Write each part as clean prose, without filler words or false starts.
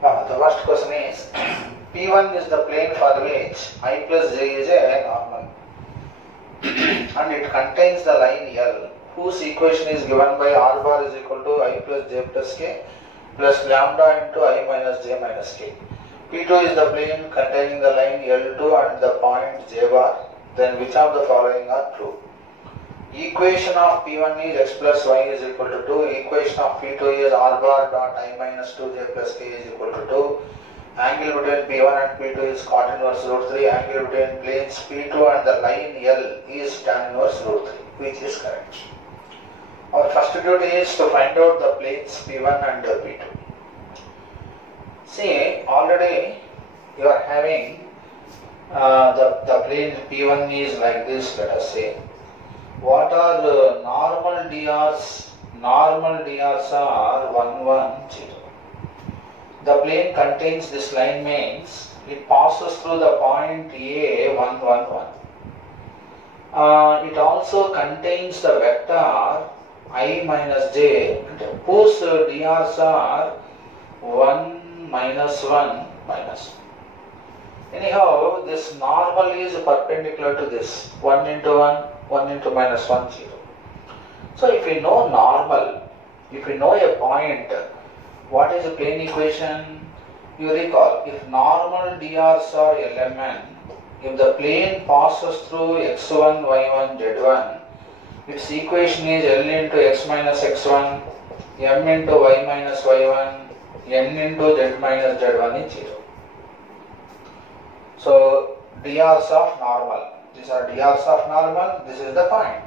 The first question is P1 is the plane for which I plus j is a normal and it contains the line L whose equation is given by r bar is equal to I plus j plus k plus lambda into I minus j minus k. P2 is the plane containing the line L2 and the point j bar. Then which of the following are true? Equation of P1 is x plus y is equal to 2. Equation of P2 is r bar dot I minus 2j plus k is equal to 2. Angle between P1 and P2 is cot inverse root 3. Angle between planes P2 and the line L is tan inverse root 3. Which is correct? Our first duty is to find out the planes P1 and P2. See, already you are having the plane P1 is like this, let us say. What are the normal DRs? Normal DRs are 1, 1, 0. The plane contains this line means it passes through the point A 1, 1, 1. It also contains the vector I minus j whose DRs are 1, minus 1, minus 1. Anyhow, this normal is perpendicular to this 1 into 1, 1 into minus 1, 0. So if we know normal, if we know a point, what is the plane equation? You recall, if normal DRs are LMN, if the plane passes through x1, y1, z1, its equation is L into x minus x1, m into y minus y1, n into z minus z1 is 0. So DRs of normal. These are DRs of normal, this is the point.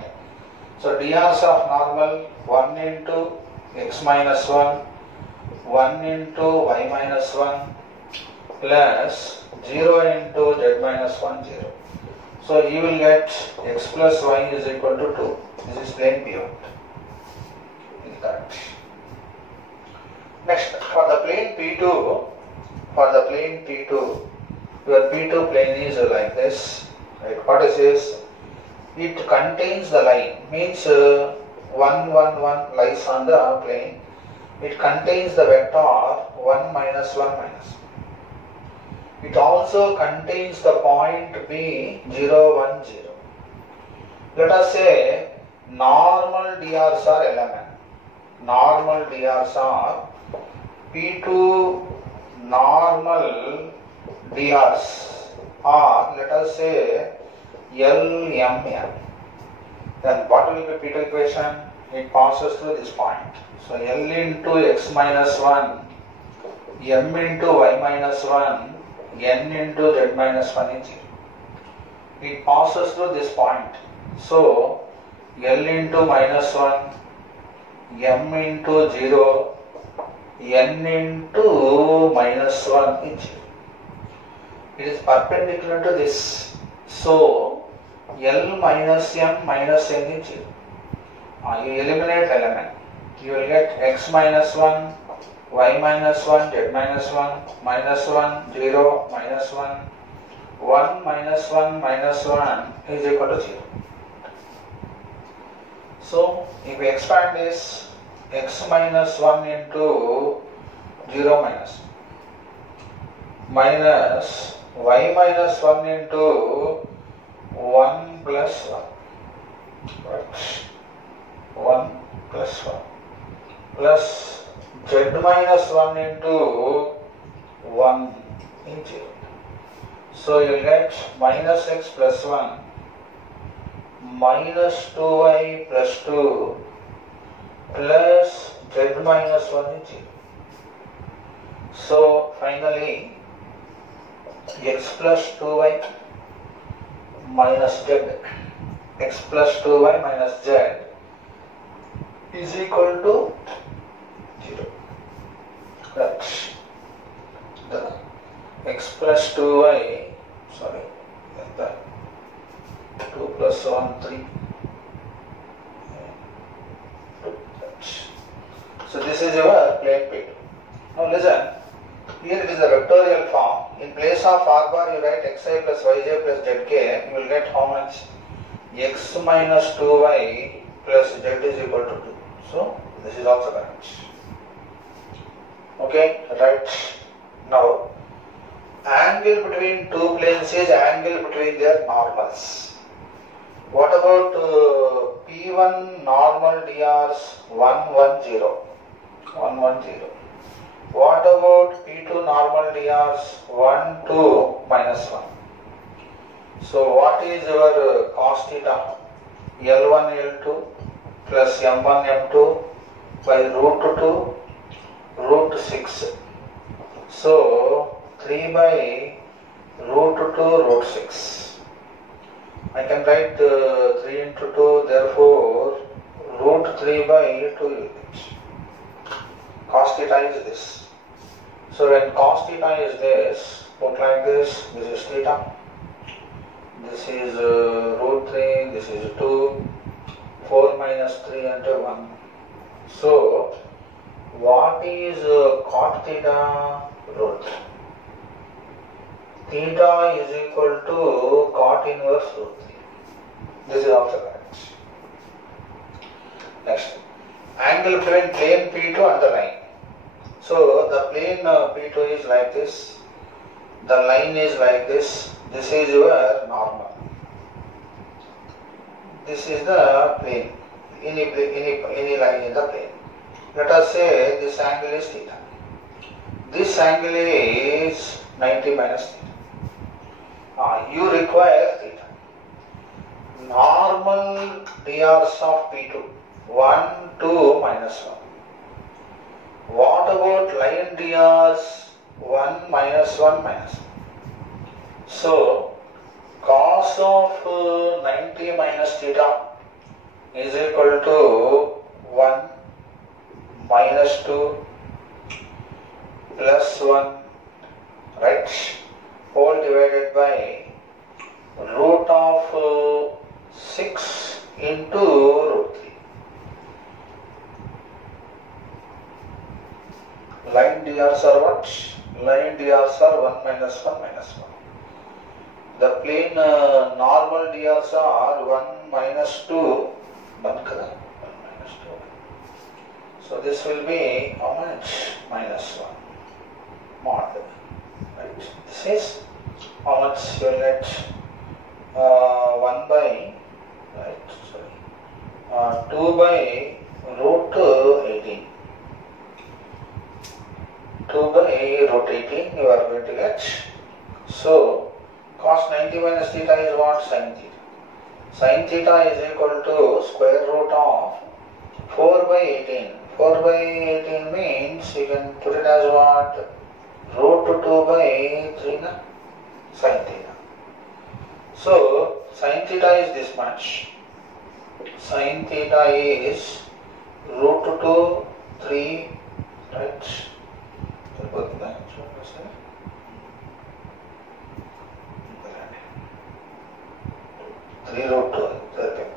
So DRs of normal 1 into x minus 1, 1 into y minus 1 plus 0 into z minus 1, 0. So you will get x plus y is equal to 2. This is plane P1. Correct. Next, for the plane P2, your P2 plane is like this. Right? What is this? It contains the line, means 1, 1, 1 lies on the plane. It contains the vector 1, minus 1, minus 1. It also contains the point B 0, 1, 0. Let us say normal DRs are element. Normal DRs are P2 normal DRs are, let us say, LMN. Then what will be P2 equation? It passes through this point. So L into x minus 1, m into y minus 1, n into z minus 1 is 0. It passes through this point. So L into minus 1, m into 0, n into minus 1 is 0. It is perpendicular to this. So L minus m minus n is 0. You eliminate element. You will get x minus 1, y minus 1, z minus 1, minus 1, 0, minus 1, 1 minus 1 minus 1 is equal to 0. So if we expand this, x minus 1 into 0 minus y minus 1 into 1 plus 1, right? 1 plus 1 plus z minus 1 into 1 is 0. So you will get minus x plus 1 minus 2y plus 2 plus z minus 1 is 0. So finally x plus 2y minus z, x plus 2y minus z is equal to 0. Right. The x plus 2y, sorry, the 2 plus 1, 3. So this is your plane P2. Now listen, here it is a vectorial form. In place of r bar you write xi plus yj plus zk, you will get how much? X minus 2y plus z is equal to 2. So this is also correct. Okay, right. Now, angle between two planes is angle between their normals. What about P1 normal drs 110? 110. What about P2 normal drs 1, 2, minus 1? So what is your cos theta? L1, L2 plus M1, M2 by root 2, root 6. So 3 by root 2, root 6. I can write 3 into 2, therefore root 3 by 2 units. Cos theta is this. So when cos theta is this, put like this is theta. This is root 3, this is 2, 4 minus 3 and 1. So, what is cot theta? Root 3. Theta is equal to cot inverse root 3. This is also correct. Next, angle between plane P2 and the line. So, the plane P2 is like this, the line is like this. This is your normal. This is the plane. Any line in the plane. Let us say this angle is theta. This angle is 90 minus theta. You require theta. Normal drs of P2 1, 2, minus 1. What about line drs 1, minus 1, minus 1? So, cos of 90 minus theta is equal to 1 minus 2 plus 1, right, whole divided by root of 6 into root 3. Line drs are what? Line drs are 1 minus 1 minus 1. The plane normal drs are 1 minus 2, 1 minus 2. So this will be how much? Minus 1 mod. Right. This is how much you will get 1 by, right, sorry, 2 by root 18. 2 by root 18 you are going to get. So, cos 90 minus theta is what? Sin theta. Sin theta is equal to square root of 4 by 18. 4 by 18 means you can put it as what? Root 2 by 3 na? Sin theta. So, sin theta is this much. Sin theta is root 2, 3, right? 3 root 2, okay.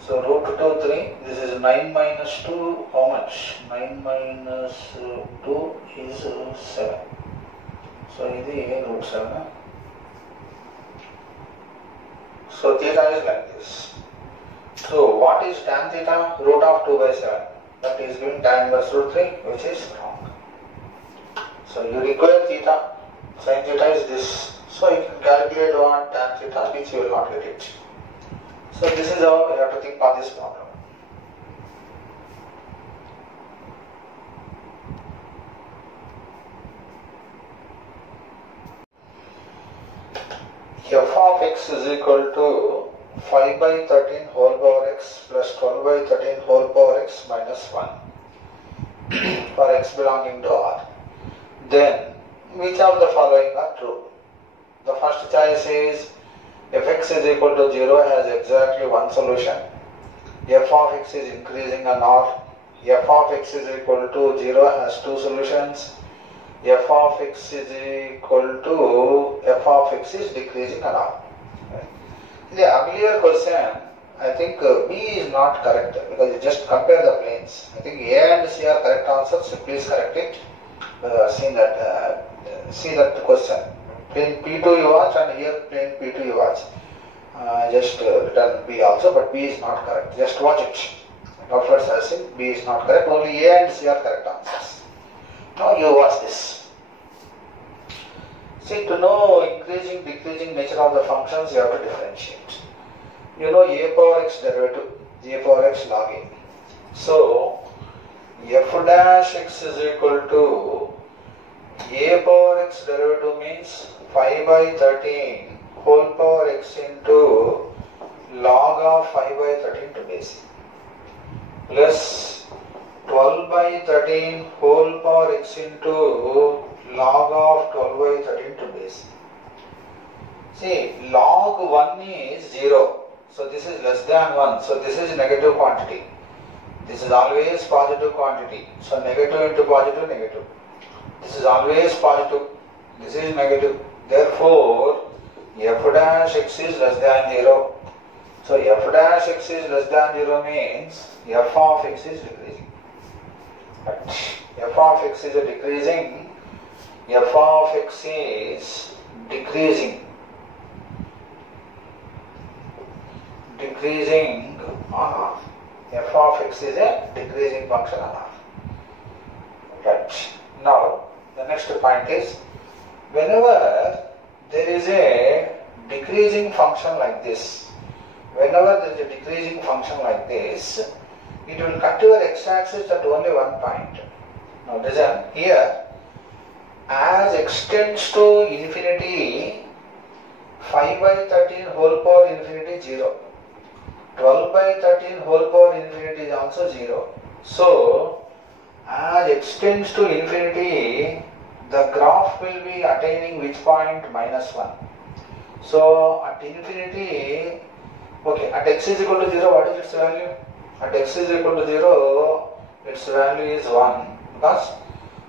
So root 2, 3, this is 9 minus 2, how much? 9 minus 2 is 7. So this is root 7. Huh? So theta is like this. So what is tan theta? Root of 2 by 7. That is given tan inverse root 3, which is wrong. So you require theta. Sin theta is this. So you can calculate what tan theta, which you will not get it. So this is how you have to think on this problem. F of x is equal to 5 by 13 whole power x plus 12 by 13 whole power x minus 1 for x belonging to R. Then which of the following are true? The first choice is if x is equal to 0 has exactly one solution. F of x is increasing on R. F of x is equal to 0 has two solutions. F of x is equal to f of x is decreasing on R. In the earlier question, I think B is not correct because you just compare the planes. I think A and C are correct answers, so please correct it. See that question. Plane P2 you watch and here plane P2 you watch. Just written B also, but B is not correct. Just watch it. Afterwards I say B is not correct. Only A and C are correct answers. Now you watch this. See, to know increasing, decreasing nature of the functions, you have to differentiate. You know a power x derivative, a power x log a. So, f dash x is equal to a power x derivative means 5 by 13 whole power x into log of 5 by 13 to base plus 12 by 13 whole power x into log of 12 by 13 to base. See, log 1 is 0. So this is less than 1. So this is negative quantity. This is always positive quantity. So negative into positive, negative. This is always positive. This is negative. Therefore, f dash x is less than 0. So f dash x is less than 0 means f of x is decreasing. Right. F of x is decreasing. F of x is decreasing. Decreasing on R. F of x is a decreasing function on R. Right. Now, the next point is, whenever there is a decreasing function like this, whenever there is a decreasing function like this, it will cut your x-axis at only one point. Now listen, here, as extends to infinity, 5 by 13 whole power infinity 0. 12 by 13 whole power infinity is also 0. So, as extends to infinity, the graph will be attaining which point? -1. So, at infinity, okay, at x is equal to 0, what is its value? At x is equal to 0, its value is 1, because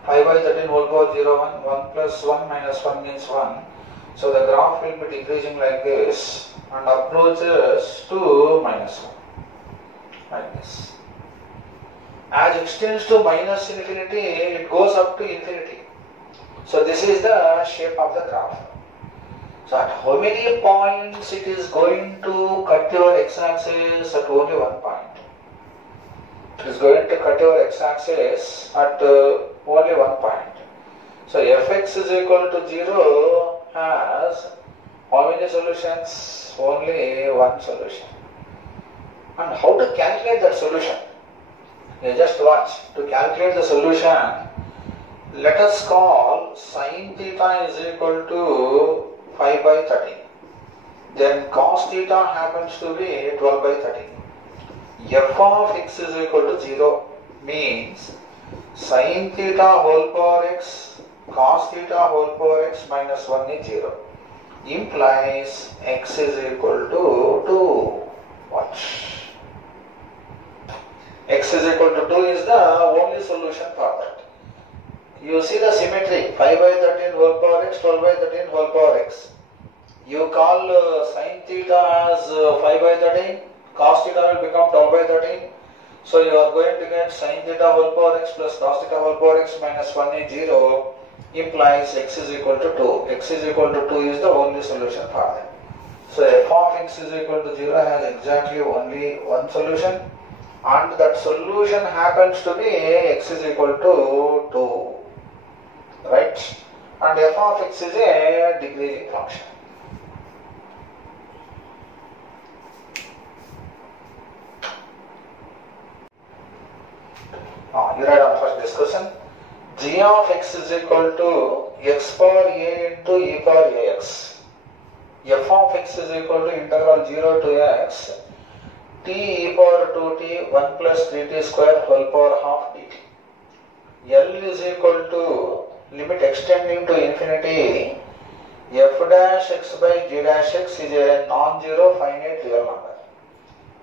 5 by 13 whole power 0, 1, 1 plus 1 minus 1 means 1. So the graph will be decreasing like this and approaches to -1, like this. As extends to minus infinity, it goes up to infinity. So this is the shape of the graph. So at how many points it is going to cut your x-axis? At only one point. It is going to cut your x-axis at only one point. So fx is equal to 0 has how many solutions? Only one solution. And how to calculate that solution? You just watch. To calculate the solution, let us call sin theta is equal to 5 by 13. Then cos theta happens to be 12 by 13. F of x is equal to 0 means sin theta whole power x cos theta whole power x minus 1 is 0. Implies x is equal to 2. Watch. X is equal to 2 is the only solution for that. You see the symmetry, 5 by 13 whole power x, 12 by 13 whole power x. You call sin theta as 5 by 13, cos theta will become 12 by 13. So you are going to get sin theta whole power x plus cos theta whole power x minus 1 is 0, implies x is equal to 2. X is equal to 2 is the only solution for them. So f of x is equal to 0 has exactly only one solution, and that solution happens to be x is equal to 2. Right? And f of x is a decreasing function. You write on first discussion. G of x is equal to x power a into e power ax. F of x is equal to integral 0 to x t e power 2t 1 plus 3t square whole power half dt. L is equal to limit extending to infinity f dash x by g dash x is a non-zero finite real number.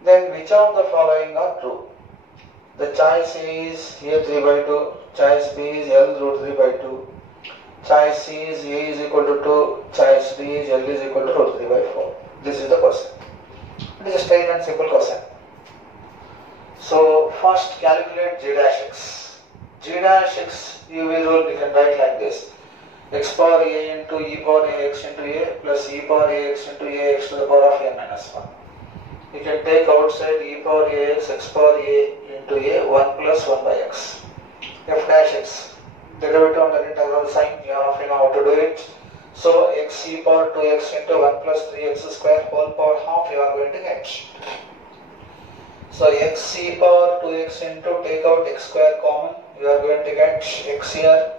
Then which of the following are true? The choice is a 3 by 2, choice B is L root 3 by 2, choice C is A is equal to 2, choice D is L is equal to root 3 by 4. This is the question. It is a straight and simple question. So first calculate G dash x. G dash x you will you can write like this. X power A into e power ax into A plus e power ax into ax to the power of a minus 1. You can take outside e power ax, x power a into a 1 plus 1 by x. F dash x. Derivative under integral sign, you know how to do it. So x e power 2x into 1 plus 3x square whole power half you are going to get. So x e power 2x into take out x square common, you are going to get x here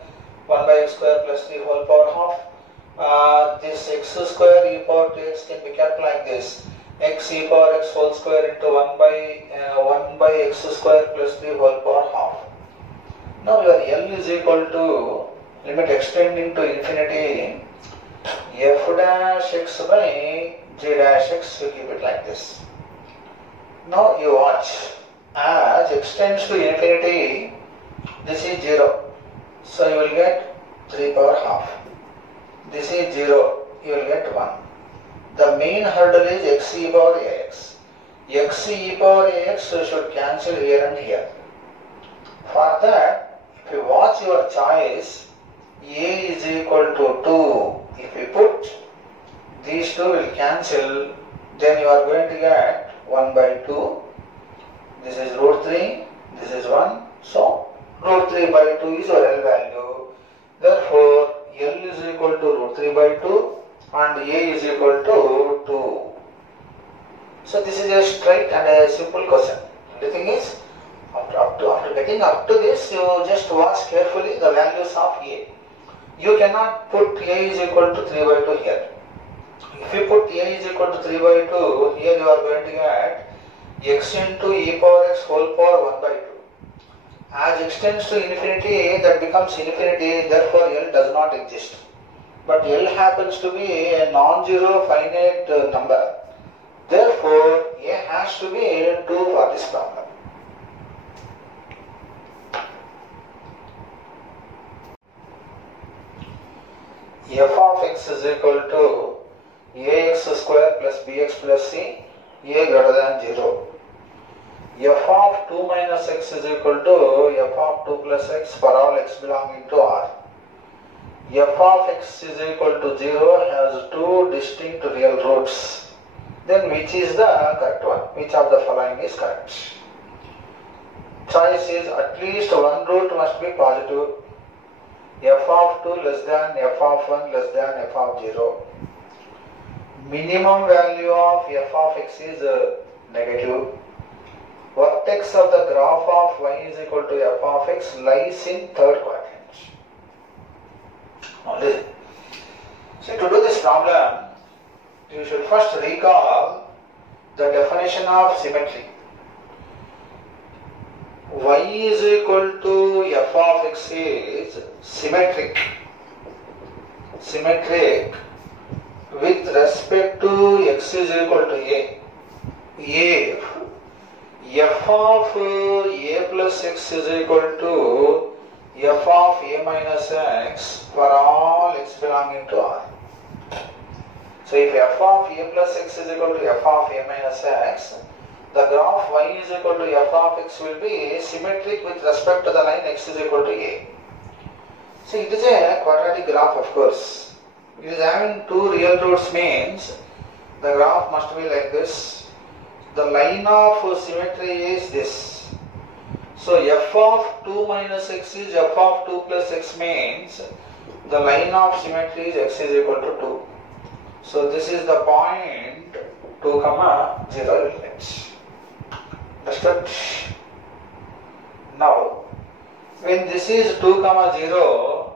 1 by x square plus 3 whole power half. This x square e power 2x can be kept like this, x e power x whole square into 1 by x square plus 3 whole power half. Now your L is equal to limit extending to infinity f dash x by j dash x, you keep it like this. Now you watch, as extends to infinity, this is 0, so you will get 3 power half. This is 0, you will get 1. The main hurdle is x e power ax. X e power ax should cancel here and here. For that, if you watch your choice, a is equal to 2. If you put these two will cancel, then you are going to get 1 by 2. This is root 3, this is 1. So, root 3 by 2 is your L value. Therefore, L is equal to root 3 by 2 and A is equal to 2. So, this is a straight and a simple question. The thing is, after getting up to this, you just watch carefully the values of A. You cannot put A is equal to 3 by 2 here. If you put A is equal to 3 by 2, here you are going to get x into e power x whole power 1 by 2. As extends to infinity, that becomes infinity, therefore L does not exist. But L happens to be a non-zero finite number. Therefore, A has to be 2 for this problem. F of x is equal to ax square plus bx plus c, a greater than 0. F of 2 minus x is equal to f of 2 plus x for all x belonging to R. F of x is equal to 0 has two distinct real roots. Then which is the correct one? Which of the following is correct? Choice is at least one root must be positive. F of 2 less than f of 1 less than f of 0. Minimum value of f of x is negative. Vertex of the graph of y is equal to f of x lies in third quadrant. Now listen. So to do this problem, you should first recall the definition of symmetry. Y is equal to f of x is symmetric. Symmetric with respect to x is equal to a. If f of a plus x is equal to f of a minus x for all x belonging to R. So if f of a plus x is equal to f of a minus x, the graph y is equal to f of x will be symmetric with respect to the line x is equal to a. So it is a quadratic graph, of course. It is having two real roots means the graph must be like this. The line of symmetry is this. So f of 2 minus x is f of 2 plus x means the line of symmetry is x is equal to 2. So this is the point 2 comma 0 elements. Understood? Now, when this is 2 comma 0,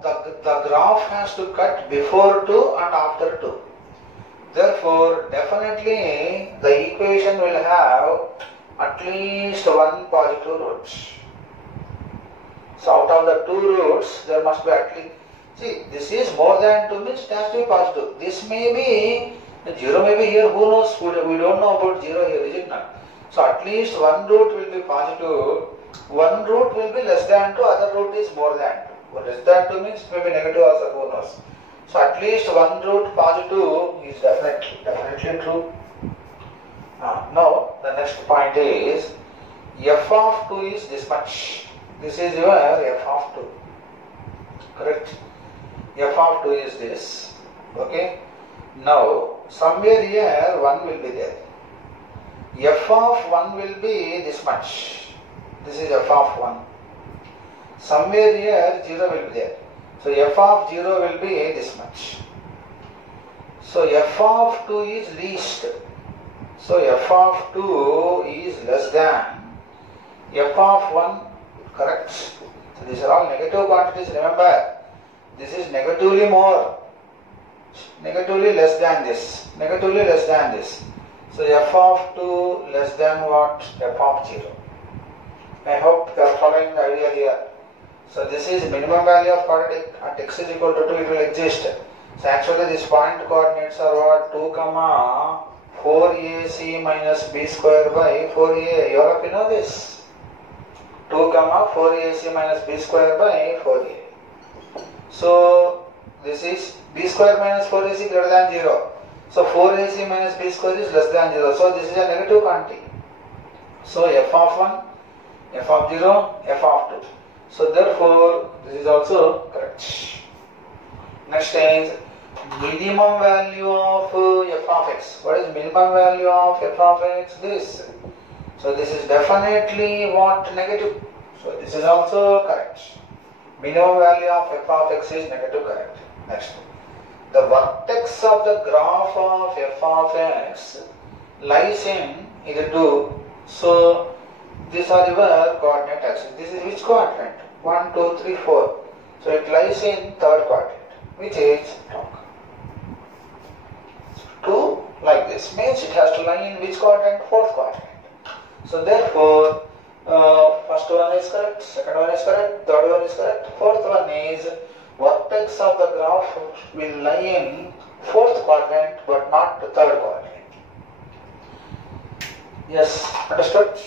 the graph has to cut before 2 and after 2. Therefore, definitely the equation will have at least one positive root. So out of the two roots, there must be at least, see, this is more than 2 means it has to be positive. This may be, 0 may be here, who knows, we don't know about 0 here, is it not? So at least one root will be positive, one root will be less than 2, other root is more than 2. Less than 2 means it may be negative also, who knows. So at least one root positive is definitely true. Now the next point is f of 2 is this much. This is your f of 2. Correct? F of 2 is this. Okay. Now somewhere here 1 will be there. F of 1 will be this much. This is f of 1. Somewhere here 0 will be there. So f of 0 will be this much. So f of 2 is least. So f of 2 is less than f of 1, correct? So these are all negative quantities, remember. This is negatively more, negatively less than this, negatively less than this. So f of 2 less than what? F of 0. I hope you are following the idea here. So this is minimum value of quadratic at x is equal to 2, it will exist. So actually these point coordinates are what? 2 comma 4ac minus b square by 4a. You all know this. 2 comma 4ac minus b square by 4a. So this is b square minus 4ac greater than 0. So 4ac minus b square is less than 0. So this is a negative quantity. So f of 1, f of 0, f of 2. So therefore this is also correct. Next is minimum value of f of x. What is minimum value of f of x? This. So this is definitely what? Negative. So this is also correct. Minimum value of f of x is negative, correct. Next. The vertex of the graph of f of x lies in either 2. So these are your coordinate axis. This is which quadrant? 1, 2, 3, 4. So it lies in third quadrant, which is 2 like this. Means it has to lie in which quadrant? Fourth quadrant. So therefore, first one is correct, second one is correct, third one is correct, fourth one is vertex of the graph will lie in fourth quadrant but not the third quadrant. Yes, understood?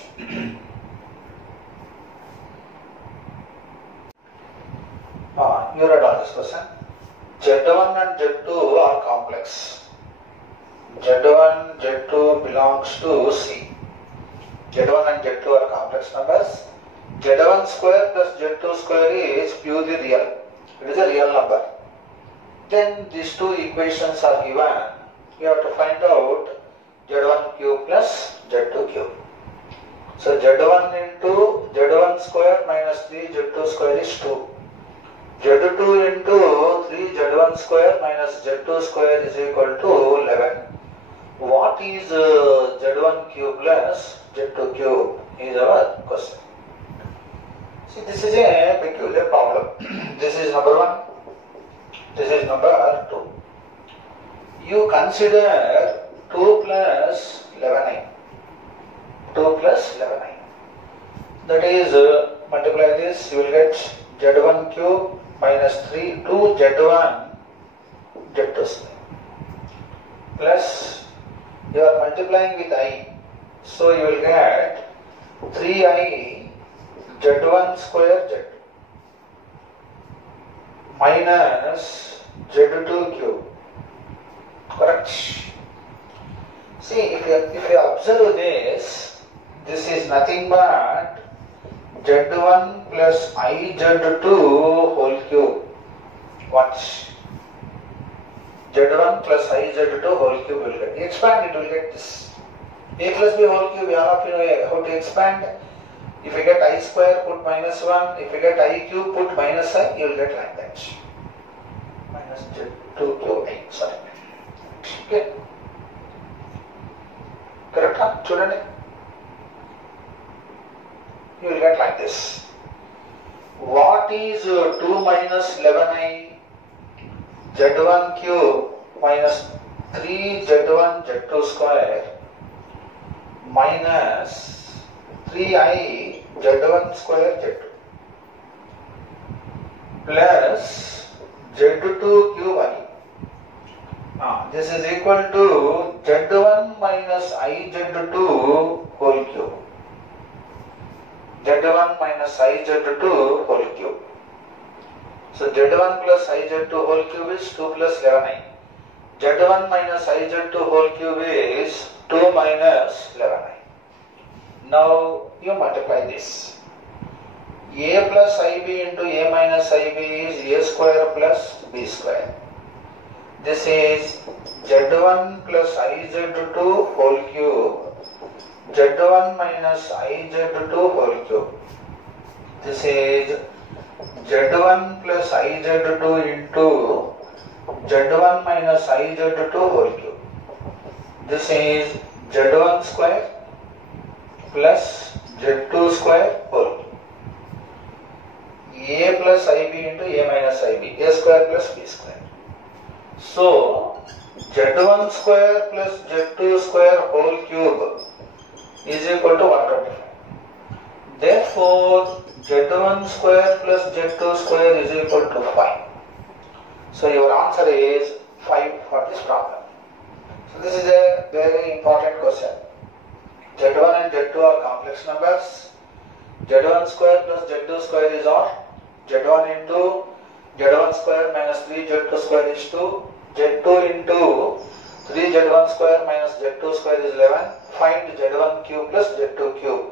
You read all this question. Z1 and Z2 are complex. Z1, Z2 belongs to C. Z1 and Z2 are complex numbers. Z1 square plus Z2 square is purely real. It is a real number. Then these two equations are given. You have to find out Z1 cube plus Z2 cube. So Z1 into Z1 square minus 3 Z2 square is 2. Z2 into 3 Z1 square minus Z2 square is equal to 11. What is Z1 cube plus Z2 cube is our question. See, this is a peculiar problem. This is number 1. This is number 2. You consider 2 plus 11i. 2 plus 11i. That is, multiply this, you will get Z1 cube minus 3, 2 Z1 Z2 square. Plus, you are multiplying with I. So you will get 3i Z1 square Z minus Z2 cube. Correct? See, if you observe this, this is nothing but Z1 plus IZ2 whole cube. Watch. Z1 plus IZ2 whole cube will get. Expand, it will get this. A plus B whole cube, all of you know how to expand. If you get I square, put minus 1. If you get I cube, put minus I, you will get like that. Minus Z2 cube I, sorry. Okay. Correct, huh? Children? You will get like this. What is 2 minus 11i? Z1 cube minus 3 Z1 Z2 square minus 3i Z1 square Z2 plus Z2 cube I. This is equal to Z1 minus IZ2 whole cube. Z1 minus IZ2 whole cube. So Z1 plus IZ2 whole cube is 2 plus 11i. Z1 minus IZ2 whole cube is 2 minus 11i. Now you multiply this. A plus IB into A minus IB is A square plus B square. This is Z1 plus IZ2 whole cube, Z1 minus IZ2 whole cube. This is Z1 plus IZ2 into Z1 minus IZ2 whole cube. This is Z1 square plus Z2 square whole cube. A plus IB into A minus IB. A square plus B square. So, Z1 square plus Z2 square whole cube is equal to 125. Therefore, Z1 square plus Z2 square is equal to 5. So, your answer is 5 for this problem. So, this is a very important question. Z1 and Z2 are complex numbers. Z1 square plus Z2 square is what? Z1 into Z1 square minus 3Z2 square is 2. Z2 into 3Z1 square minus Z2 square is 11. Find Z1 cube plus Z2 cube.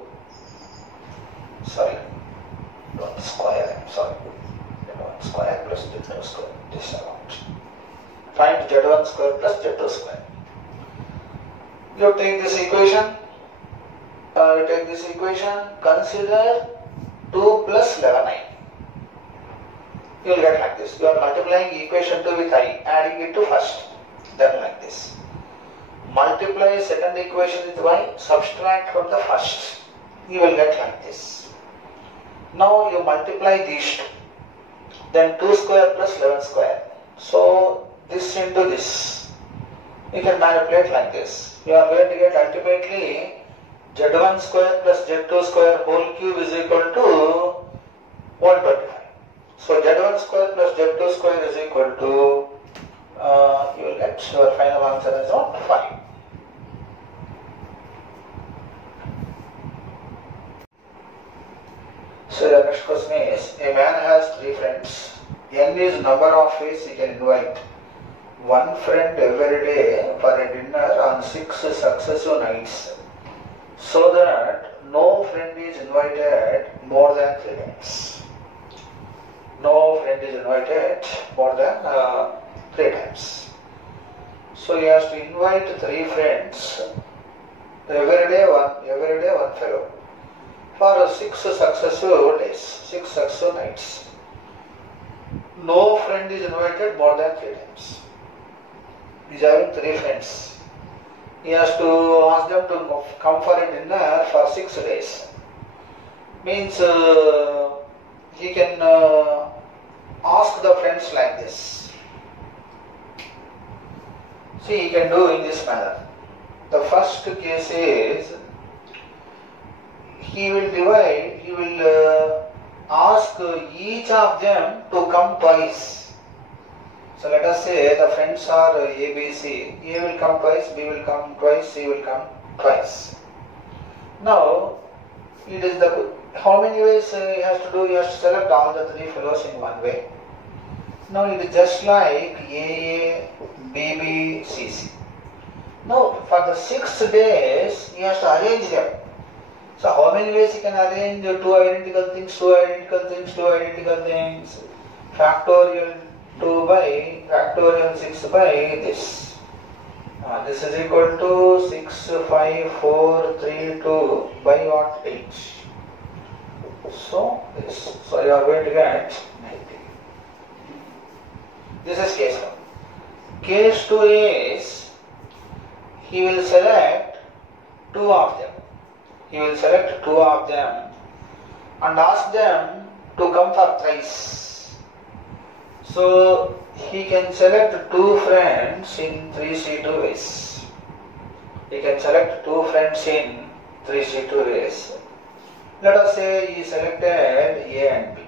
Sorry, not square, I'm sorry. Z1 square plus Z2 square, this amount. Find Z1 square plus Z2 square. You take this equation, consider 2 plus 11i. You will get like this. You are multiplying equation 2 with I, adding it to first, then like this. Multiply second equation with y, subtract from the first. You will get like this. Now you multiply these two. Then 2 square plus 11 square. So this into this. You can manipulate like this. You are going to get ultimately Z1 square plus Z2 square whole cube is equal to 125. So Z1 square plus Z2 square is equal to, you will get your final answer as 5. So the next question is, a man has 3 friends. N is number of ways he can invite one friend every day for a dinner on 6 successive nights, so that no friend is invited more than 3 times. No friend is invited more than 3 times. So he has to invite 3 friends every day one fellow for 6 successive days, 6 successive nights. No friend is invited more than 3 times. He is having 3 friends. He has to ask them to come for a dinner for 6 days. Means he can ask the friends like this. See, he can do in this manner. The first case is, he will ask each of them to come twice. So let us say the friends are A, B, C. A will come twice, B will come twice, C will come twice. Now, it is how many ways he has to do? He has to select all the 3 fellows in one way. Now it is just like A, B, B, C, C. Now for the 6 days he has to arrange them. So how many ways he can arrange 2 identical things, 2 identical things, 2 identical things? Factorial 2 by factorial 6 by this. This is equal to 6, 5, 4, 3, 2 by what? 8. So this. So you are going to get 90. This is case 1. Case 2 is, he will select 2 of them. He will select 2 of them and ask them to come for thrice. So he can select 2 friends in 3C2 ways. He can select 2 friends in 3C2 ways. Let us say he selected A and B.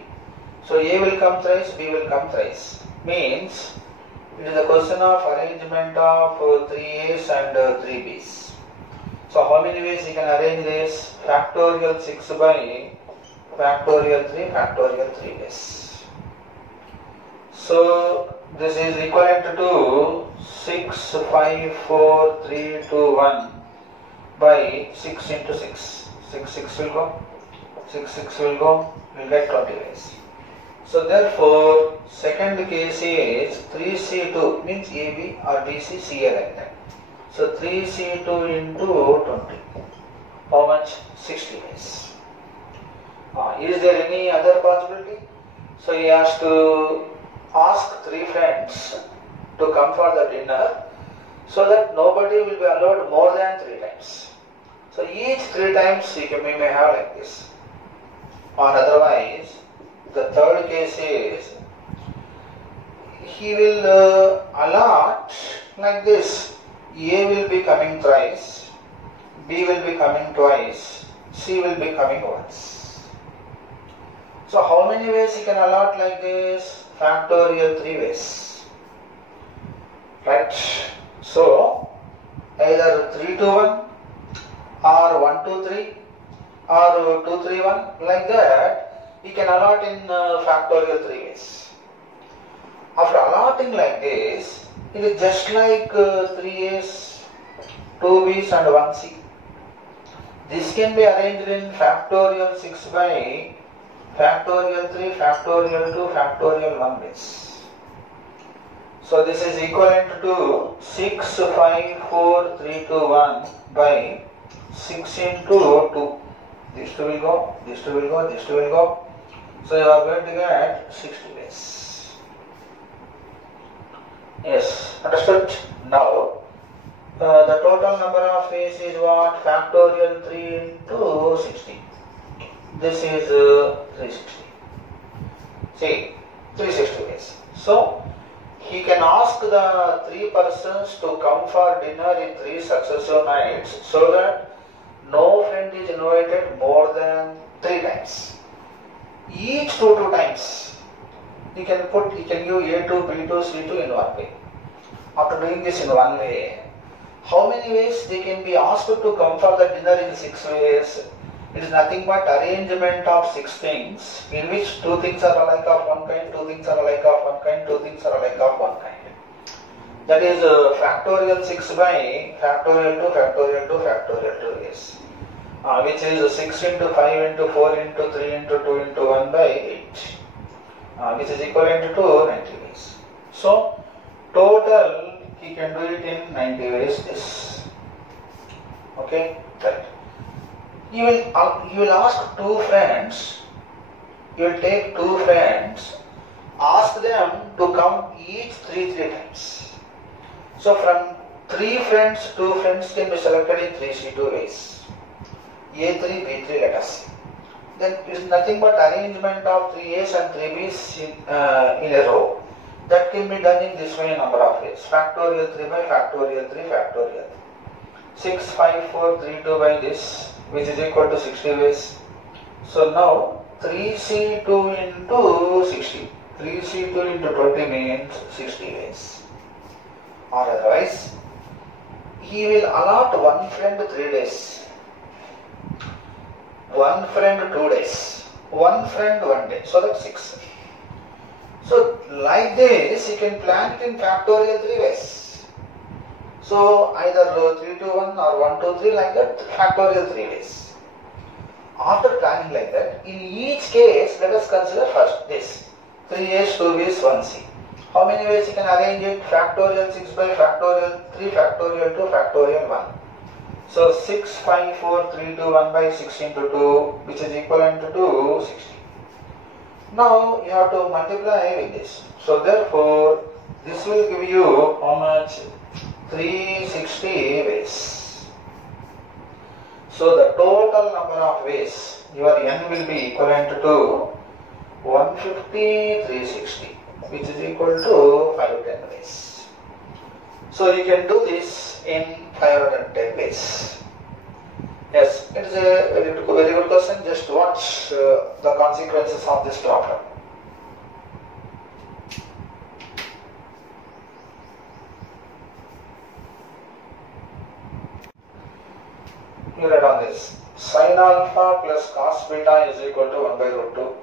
So A will come thrice, B will come thrice. Means it is a question of arrangement of 3A's and 3B's. So how many ways he can arrange this? Factorial 6 by factorial 3, factorial 3 ways. So this is equivalent to 6, 5, 4, 3, 2, 1 by 6 into 6. 6 will go. 6 will go. We will get 20 ways. So therefore, second case is 3C2 means AB or BC, CA like that. So 3C2 into 20. How much? 60 ways. Is there any other possibility? So he has to ask 3 friends to come for the dinner, so that nobody will be allowed more than 3 times. So each 3 times we may have like this. Or otherwise, the third case is he will allot like this. A will be coming thrice, B will be coming twice, C will be coming once. So how many ways he can allot like this? Factorial 3 ways. Right? So either 3 to 1 or 1 to 3 or 2 3 1, like that he can allot in factorial 3 ways. After allotting like this, it is just like 3 A's, 2 B's and 1 C. This can be arranged in factorial 6 by factorial 3, factorial 2, factorial 1 ways. So this is equivalent to 6, 5, 4, 3, 2, 1 by 6 into 2. These 2 will go, these 2 will go, these 2 will go. So you are going to get 60 ways. Yes, understood? Now, the total number of ways is what? Factorial 3 into 60. This is 360. See, 360 ways. So, he can ask the 3 persons to come for dinner in 3 successive nights, so that no friend is invited more than 3 times. Each 2 times. He can give A2, B2, C2 in one way. After doing this in one way, how many ways they can be asked to come for the dinner in 6 ways? It is nothing but arrangement of 6 things, in which 2 things are alike of one kind, 2 things are alike of one kind, 2 things are alike of one kind. That is factorial 6 by factorial 2, factorial 2, factorial 2 ways. Which is 6 into 5 into 4 into 3 into 2 into 1 by 8. Which is equivalent to 90 ways. So, total he can do it in 90 ways this. Okay, right. You will ask 2 friends, you will take 2 friends, ask them to come each 3 times. So from 3 friends, 2 friends can be selected in 3C2 ways. A3, B3 let us see. Then it is nothing but arrangement of 3A's and 3B's in a row. That can be done in this way number of ways. Factorial 3 by factorial 3, factorial 6, 5, 4, 3, 2 by this, which is equal to 60 ways. So now 3C2 into 60. 3C2 into 20 means 60 ways. Or otherwise, he will allot 1 friend 3 days. 1 friend 2 days, 1 friend 1 day, so that's 6. So like this, you can plan it in factorial 3 ways. So either 3 to 1 or 1 to 3 like that, factorial 3 ways. After planning like that, in each case, let us consider first this 3A's, 2B's, 1C. How many ways you can arrange it? Factorial 6 by factorial 3, factorial 2, factorial 1. So 6, 5, 4, 3, 2, 1 by 6 into 2, which is equivalent to 60. Now you have to multiply with this. So therefore, this will give you how much? 360 ways. So the total number of ways, your n will be equivalent to 150, 360, which is equal to 510 ways. So you can do this in 510 ways. Yes, it is a very good question. Just watch the consequences of this problem. You read on this. Sin alpha plus cos beta is equal to 1 by root 2.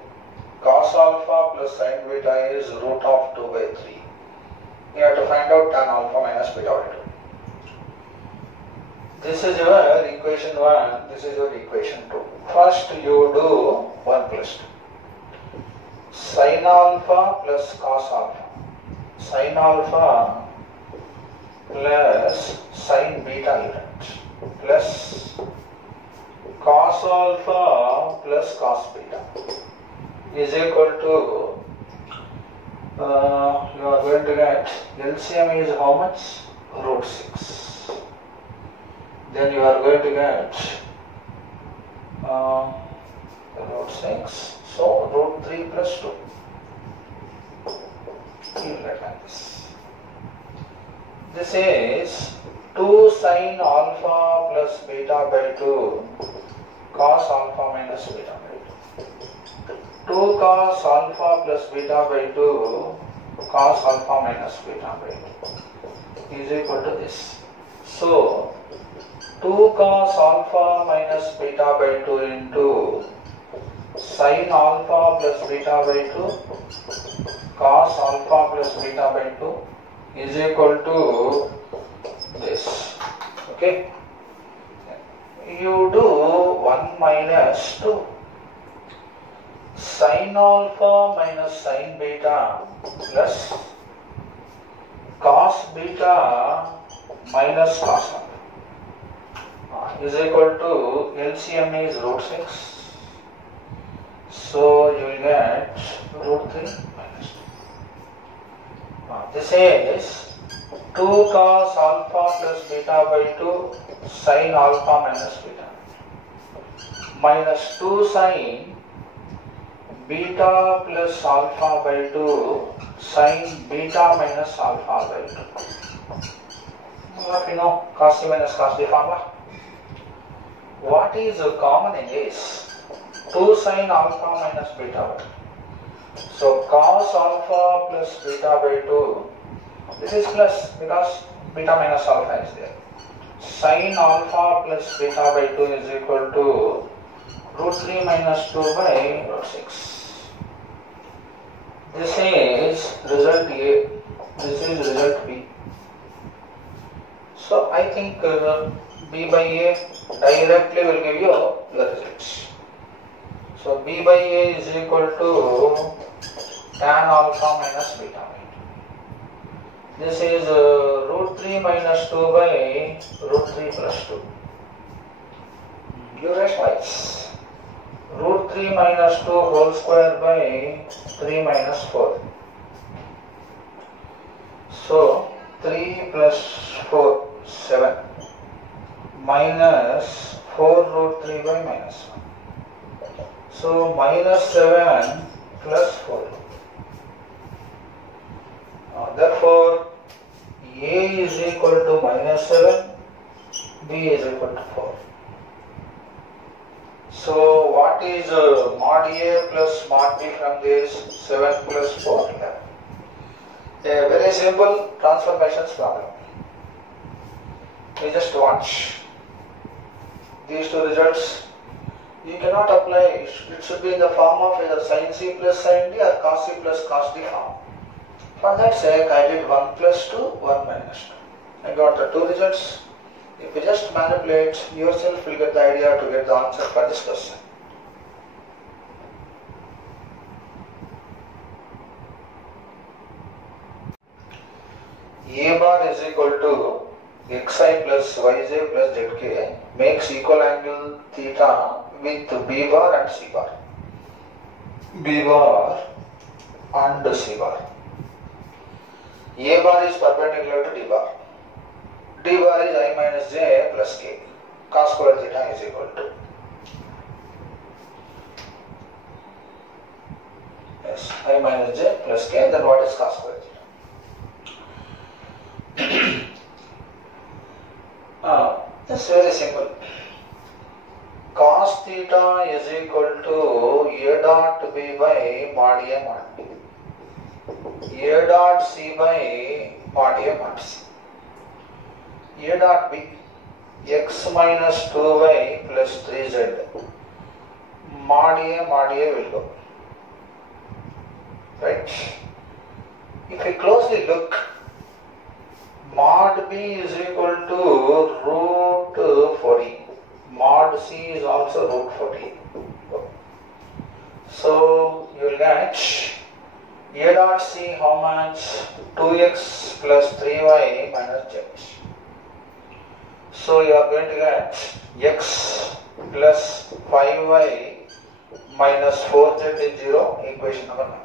Cos alpha plus sin beta is root of 2 by 3. You have to find out tan alpha minus beta by 2. This is your equation 1, this is your equation 2. First you do 1 plus 2. Sin alpha plus cos alpha. Sin alpha plus sin beta unit plus cos alpha plus cos beta is equal to You are going to get LCM is how much? Root 6. Then you are going to get root 6. So root 3 plus 2. You will get like this. This is 2 sin alpha plus beta by 2 cos alpha minus beta by 2. 2 cos alpha plus beta by 2 cos alpha minus beta by 2 is equal to this. So 2 cos alpha minus beta by 2 into sin alpha plus beta by 2 cos alpha plus beta by 2 is equal to this. Okay. You do 1 minus 2. Sin alpha minus sin beta plus cos beta minus cos alpha is equal to LCM is root 6. So you will get root 3 minus 2. This is 2 cos alpha plus beta by 2 sin alpha minus beta minus 2 sin beta plus alpha by 2 sin beta minus alpha by 2. You know cos C minus cos D formula. What is common in this? 2 sin alpha minus beta by 2. So cos alpha plus beta by 2. This is plus because beta minus alpha is there. Sin alpha plus beta by 2 is equal to root 3 minus 2 by root 6. This is result A. This is result B. So I think B by A directly will give you the results. So B by A is equal to tan alpha minus beta. This is root 3 minus 2 by root 3 plus 2. You rationalize. Root 3 minus 2 whole square by 3 minus 4. So 3 plus 4, 7 minus 4 root 3 by minus 1. So minus 7 plus 4. Therefore, A is equal to minus 7, B is equal to 4. So, what is mod A plus mod B from this? 7 plus 4, 11. A very simple transformations problem. You just watch these two results. You cannot apply, it should be in the form of either sin C plus sin D or cos C plus cos D form. For that sake, I did 1 plus 2, 1 minus 2. I got the two results. If you just manipulate, yourself will get the idea to get the answer for this question. A bar is equal to xi plus yj plus zk makes equal angle theta with B bar and C bar. B bar and C bar. A bar is perpendicular to D bar. D bar is I minus j plus k. Cos square theta is equal to. Yes, I minus j plus k. Then what is cos square theta? That's very simple. Cos theta is equal to A dot B by mod A mod B. A dot C by mod A mod C. A dot B x minus 2y plus 3z mod A will go. Right? If we closely look, mod B is equal to root 14. Mod C is also root 14. So you will get A dot C how much? 2x plus 3y minus z. So you are going to get x plus 5y minus 4z is 0, equation number 9.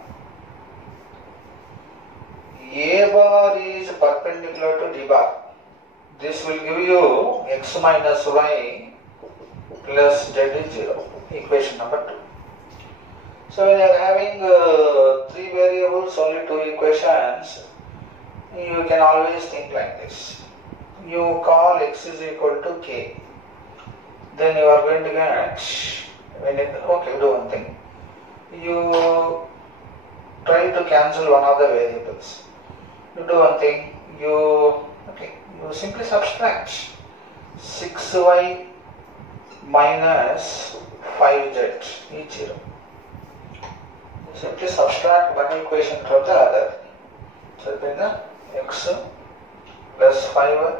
perpendicular to d bar. This will give you x minus y plus z is 0. Equation number 2. So when you are having 3 variables, only 2 equations, you can always think like this. You call x is equal to k. Then you are going to get, okay, do one thing. You try to cancel one of the variables. You do one thing. You simply subtract 6y minus 5z is 0. You simply subtract one equation from the other. So then the x plus 5y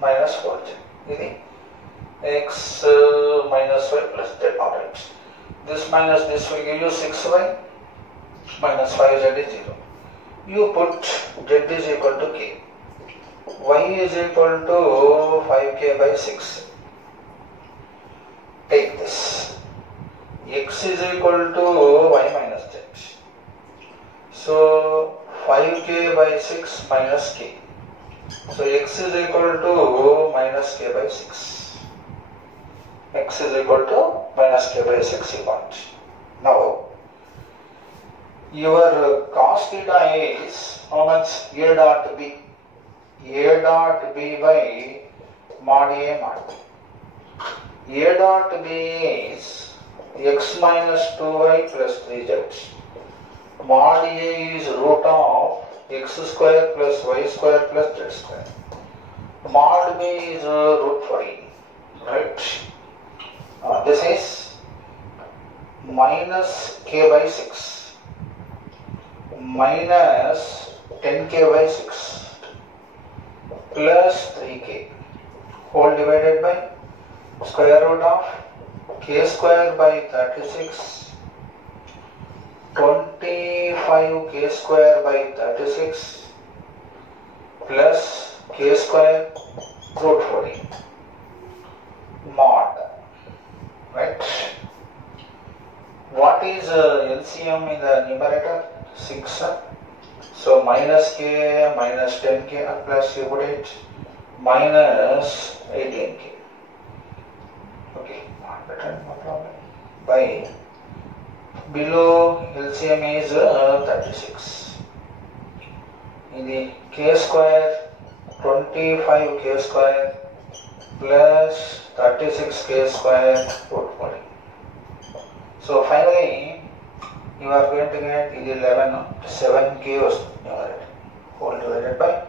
minus 4z. X minus y plus z. Alright. This minus this will give you 6y minus 5z is 0. You put z is equal to k. Y is equal to 5k by 6. Take this. X is equal to y minus z. So 5k by 6 minus k. So x is equal to minus k by 6. X is equal to minus k by 6 you want. Now, your cos theta is how much? A dot b. A dot b by mod a mod b. A dot b is x minus 2y plus 3z. Mod a is root of x square plus y square plus z square. Mod b is root 14. Right? This is minus k by 6 minus 10k by 6 plus 3k whole divided by square root of k square by 36 25k square by 36 plus k square root 14 mod. Right? What is LCM in the numerator? 6. So minus k minus 10k plus you put it minus 18k. Okay, not better, no problem. By below LCM is 36. In the k square 25k square plus 36k square root 40. So finally you are going to get 7k was numerator whole divided by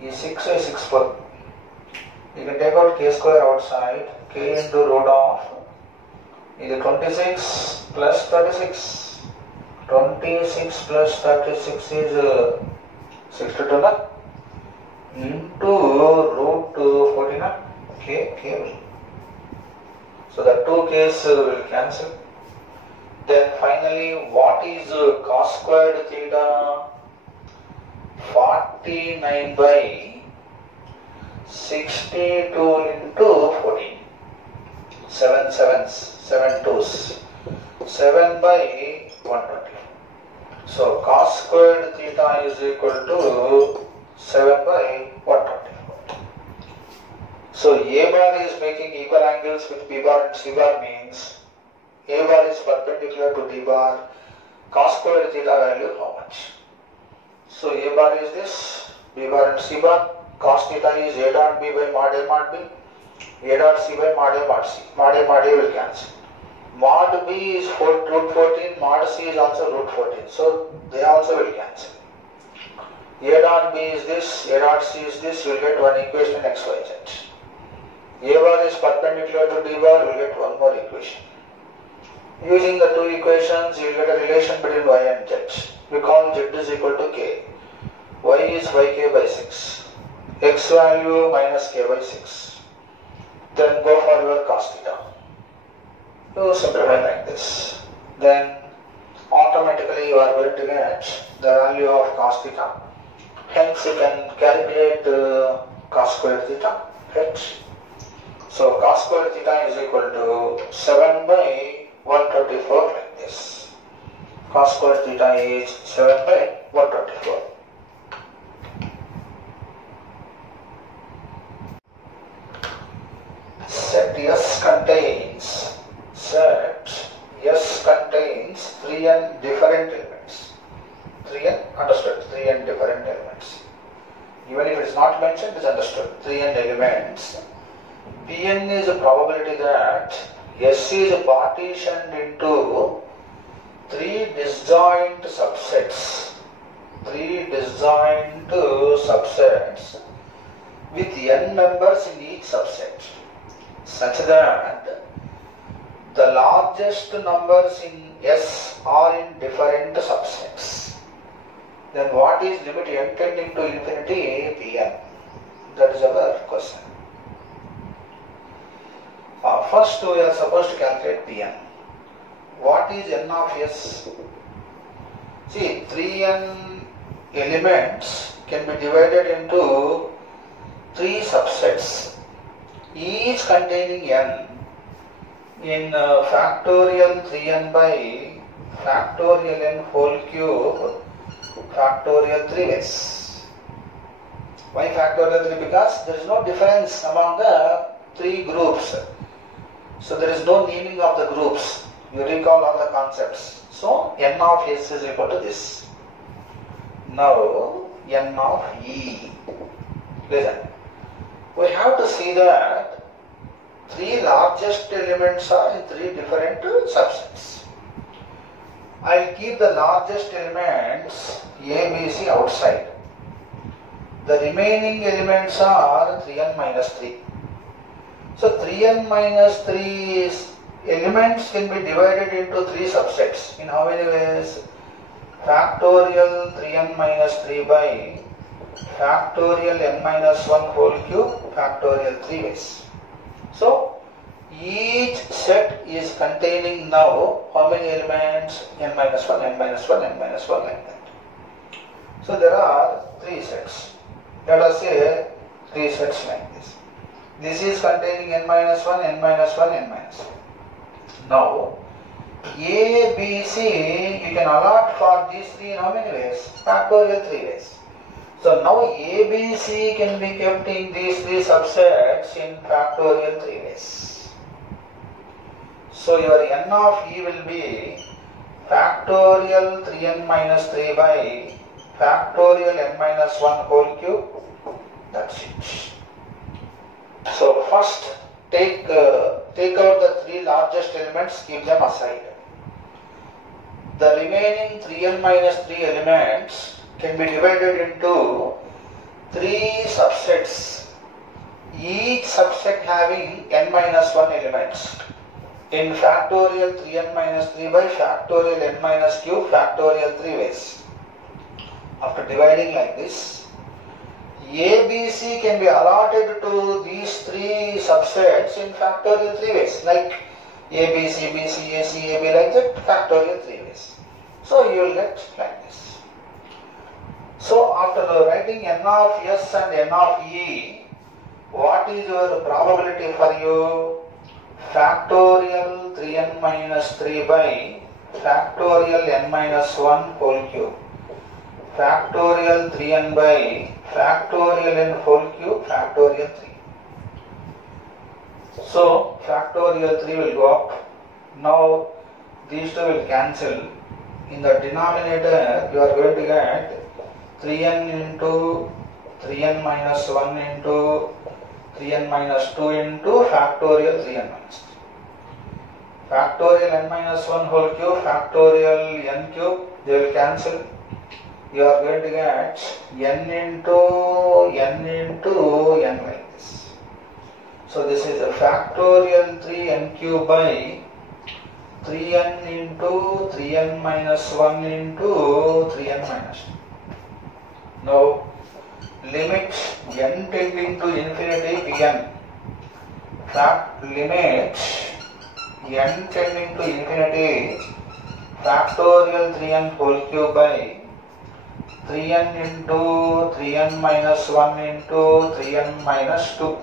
is 6 is 6 4. You can take out k square outside, k into root of is 26 plus 36. 26 plus 36 is 62 into root 14 k will. So the 2 k's will cancel. Then finally, what is cos squared theta? 49 by 62 into 14. 7 sevens, 7 twos. 7 by 120. So cos squared theta is equal to 7 by 120. So A bar is making equal angles with B bar and C bar means A bar is perpendicular to D bar. Cos squared theta value how much? So A bar is this, B bar and C bar. Cos theta is A dot B by mod A mod B. A dot C by mod A mod C. Mod A mod A will cancel. Mod B is root 14, mod C is also root 14. So they also will cancel. A dot B is this, A dot C is this, you will get one equation x, y, z. A bar is perpendicular to D bar, you will get one more equation. Using the two equations, you will get a relation between y and z. We call z is equal to k. Y is yk by 6. X value minus k by 6. Then go for your cos theta. You simplify like this. Then automatically you are going to get the value of cos theta. Hence you can calculate cos squared theta. Right? So cos squared theta is equal to 7 by 124 like this. Cos squared theta is 7 by 124. understood, 3n different elements. Even if it is not mentioned, it is understood. 3n elements. Pn is a probability that S is partitioned into 3 disjoint subsets. 3 disjoint subsets with n members in each subset, such that the largest numbers in S are in different subsets. Then what is limit n tending to infinity? Pn. That is our question. First we are supposed to calculate Pn. What is n of S? See, 3n elements can be divided into 3 subsets, each containing n in factorial 3n by factorial n whole cube factorial 3 ways. Why factorial 3? Because there is no difference among the 3 groups. So there is no naming of the groups. You recall all the concepts. So n of S is equal to this. Now n of E. Listen. We have to see that 3 largest elements are in 3 different subsets. I will keep the largest elements A, B, C outside. The remaining elements are 3n minus 3. So 3n minus 3 elements can be divided into 3 subsets. In how many ways? Factorial 3n minus 3 by factorial n minus 1 whole cube factorial 3 ways. So each set is containing now how many elements? N minus 1, n minus 1, n minus 1 like that. So there are 3 sets. Let us say 3 sets like this. This is containing n minus 1, n minus 1, n minus 1. Now A, B, C you can allot for these 3 in how many ways? Factorial 3 ways. So now A, B, C can be kept in these 3 subsets in factorial 3 ways. So your n of E will be factorial 3n minus 3 by factorial n minus 1 whole cube. That's it. So first take out the 3 largest elements, keep them aside. The remaining 3n minus 3 elements can be divided into 3 subsets, each subset having n minus 1 elements in factorial 3n minus 3 by factorial n minus cube factorial 3 ways. After dividing like this, A, B, C can be allotted to these 3 subsets in factorial 3 ways, like A, B, C, B, C, A, C, A, B, like that, factorial 3 ways. So you will get like this. So after writing n of S and n of E, what is your probability for you? Factorial 3n minus 3 by factorial n minus 1 whole cube. Factorial 3n by factorial n whole cube factorial 3. So factorial 3 will go up. Now these two will cancel. In the denominator you are going to get 3n into 3n minus 1 into 3n minus 2 into factorial 3n minus 3. Factorial n minus 1 whole cube factorial n cube, they will cancel. You are going to get n into n like this. So this is a factorial 3n cube by 3n into 3n minus 1 into 3n minus 2. Now limit n tending to infinity Pn. Limit n tending to infinity factorial 3n whole cube by 3n into 3n minus 1 into 3n minus 2.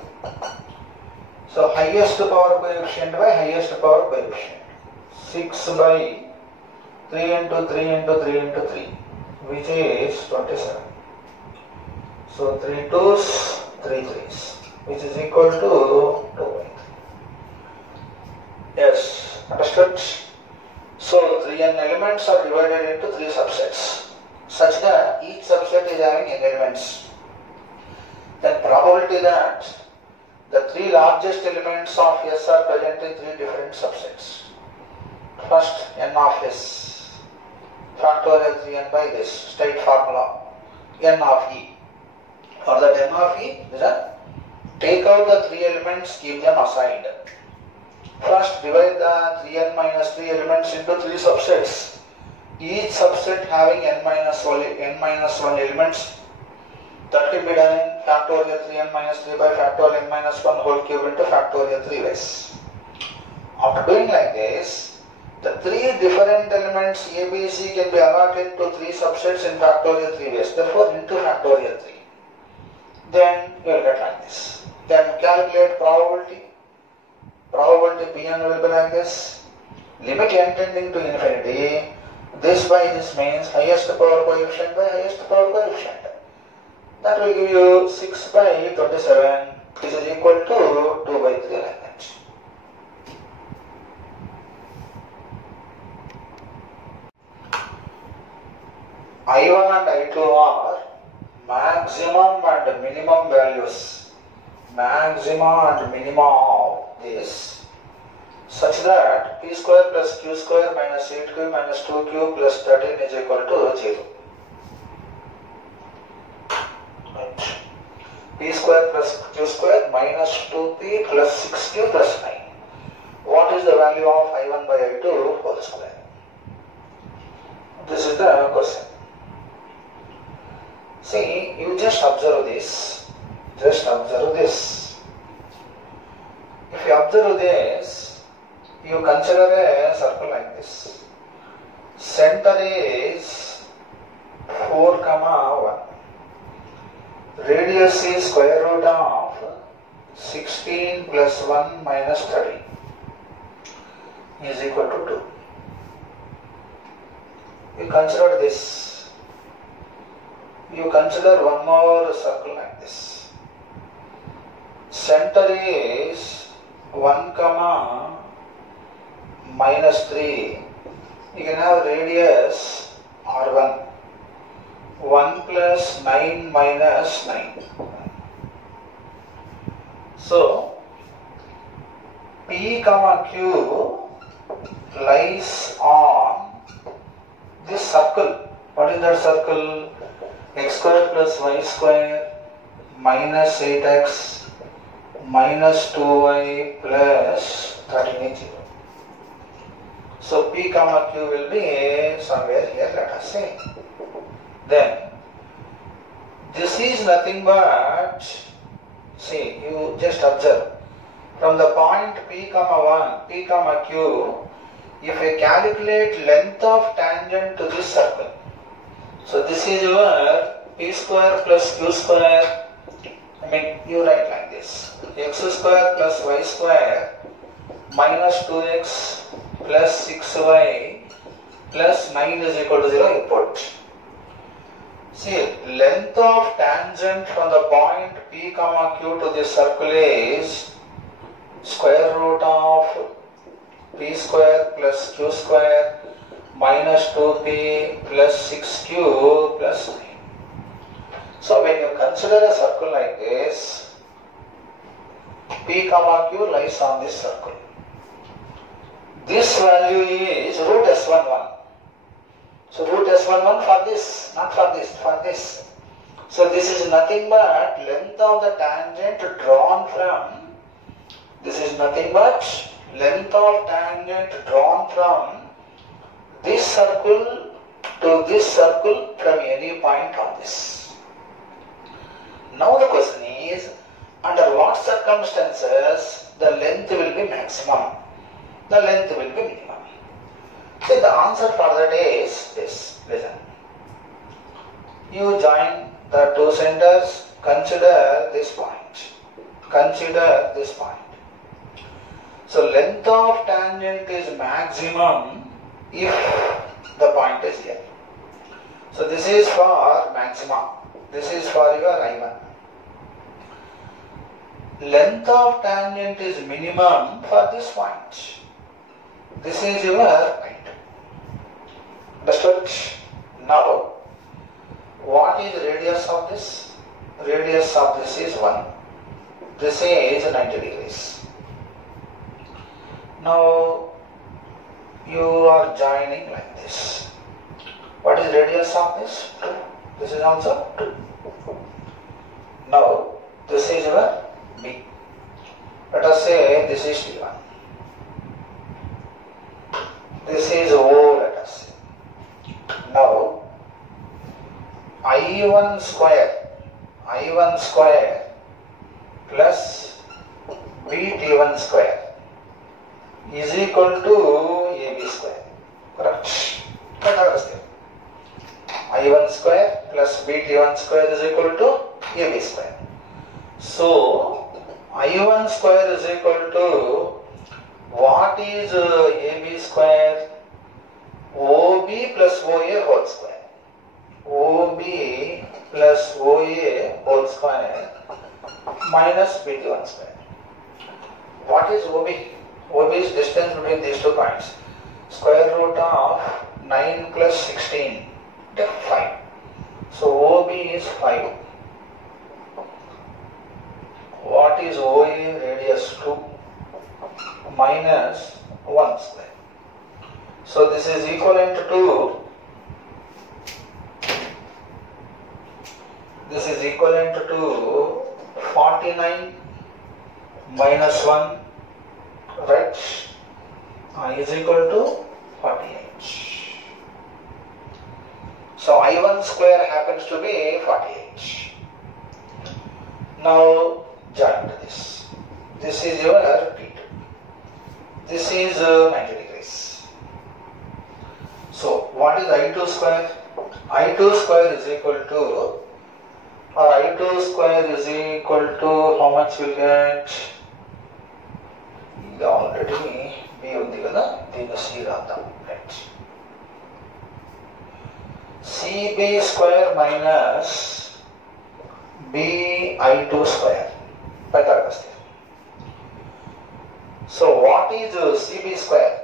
So highest power coefficient by highest power coefficient. 6 by 3 into 3 into 3 into 3, which is 27. So 3 2's, 3 3's, which is equal to 2 by 3. Yes, understood? So 3n elements are divided into 3 subsets. such that each subset is having n elements. Then probability that the three largest elements of S are present in three different subsets. First, n of S, factorial 3n by this straight formula, n of E. For that n of E, take out the three elements, keep them aside. First, divide the 3n minus 3 elements into three subsets. Each subset having n minus 1 elements. That can be done in factorial 3n minus 3 by factorial n minus 1 whole cube into factorial 3 ways. After doing like this, the three different elements A, B, C can be allotted to three subsets in factorial 3 ways. Therefore, into factorial 3. Then you will get like this. Then calculate probability. Probability Pn will be like this. Limit n tending to infinity. This by this means highest power coefficient by highest power coefficient. That will give you 6 by 27. This is equal to 2 by 3 like that. I1 and I2 are maximum and minimum values. Maxima and minima of this such that p square plus q square minus 8q minus 2q plus 13 is equal to 0. Right. P square plus q square minus 2p plus 6q plus 9. What is the value of I1 by I2 whole square? This is the question. See, you just observe this. Just observe this. If you observe this, you consider a circle like this. Center is 4, 1. Radius is square root of 16 plus 1 minus 30 is equal to 2. You consider this. You consider one more circle like this. Center is 1, minus 3. You can have radius R1. 1 plus 9 minus 9. So, P, Q lies on this circle. What is that circle? X square plus y square minus 8x minus 2y plus 13 is 0. So P, Q will be somewhere here, let us say. Then this is nothing but, see, you just observe. From the point P, 1, P, Q, if I calculate length of tangent to this circle, so this is your P square plus Q square. You write like this. X square plus y square minus 2x plus 6y plus 9 is equal to 0, you put. See, length of tangent from the point P, Q to this circle is square root of P square plus Q square minus 2p plus 6q plus 9. So when you consider a circle like this, P, Q lies on this circle. This value is root S11. So root S11 for this, not for this, for this. So this is nothing but length of the tangent drawn from, this is nothing but length of tangent drawn from this circle to this circle from any point on this. Now the question is, under what circumstances the length will be maximum, the length will be minimum. So the answer for that is this. Listen. You join the two centers, consider this point. Consider this point. So length of tangent is maximum if the point is here. So this is for maximum. This is for your I1. Length of tangent is minimum for this point. This is your I2. Understood? Now, is the radius of this? Radius of this is 1. This is 90 degrees. Now you are joining like this. What is radius of this? 2. This is also 2. Now this is your B. Let us say this is T1. This is O, let us say. Now I1 square plus BT1 square is equal to AB square. Correct. I1 square plus BT1 square is equal to AB square. So I1 square is equal to, what is AB square? OB plus OA whole square. OB plus OA whole square minus BT1 square. What is OB? OB is distance between these 2 points. Square root of 9 plus 16, 5. So OB is 5. What is OA? Radius 2 minus 1 square. So this is equivalent to, this is equivalent to 49 minus 1, right, is equal to 48. So I1 square happens to be 48. Now join to this. This is your P2. This is 90 degrees. So what is I2 square? I2 square is equal to, or I2 square is equal to, how much you get? Already B undi kada, dinu C radam, right? CB square minus BI2 square. So what is CB square?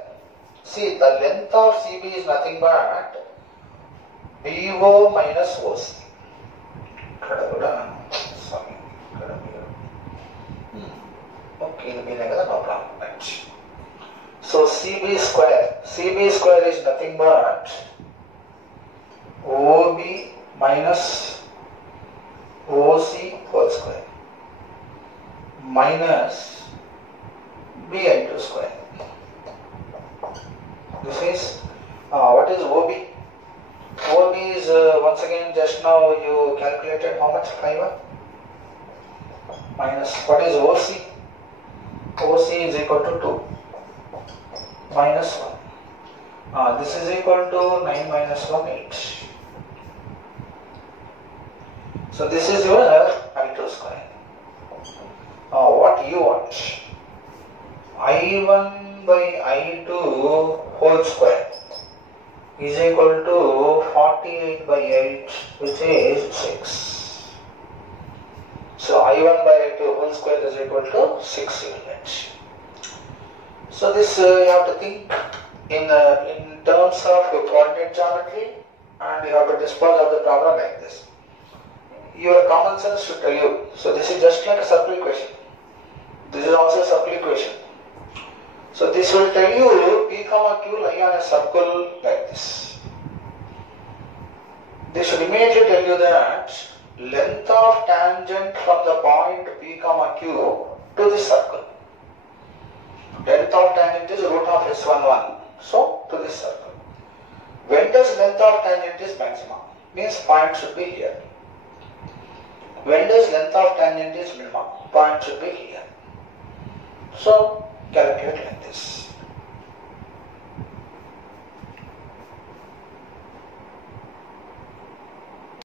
See, the length of CB is nothing but BO minus OC. Okay, no problem. Right. So CB square is nothing but OB minus OC whole square minus BI2 square. This is, what is OB? OB is, once again, just now you calculated how much? 5 minus, what is OC? OC is equal to 2 minus 1. This is equal to 9 minus 1, 8. So this is your I2 square. What you want? I1 by I2 whole square is equal to 48 by 8, which is 6. So I1 by I2 whole square is equal to 6 units. So this you have to think in terms of coordinate geometry, and you have to dispose of the problem like this. Your common sense should tell you. So this is just like a circle equation. This is also a circle equation. So this will tell you P comma Q lie on a circle like this. This should immediately tell you that length of tangent from the point P comma Q to this circle. Length of tangent is root of S11. So to this circle. When does length of tangent is maximum? Means point should be here. When does length of tangent is minimum? Point should be here. So calculate like this.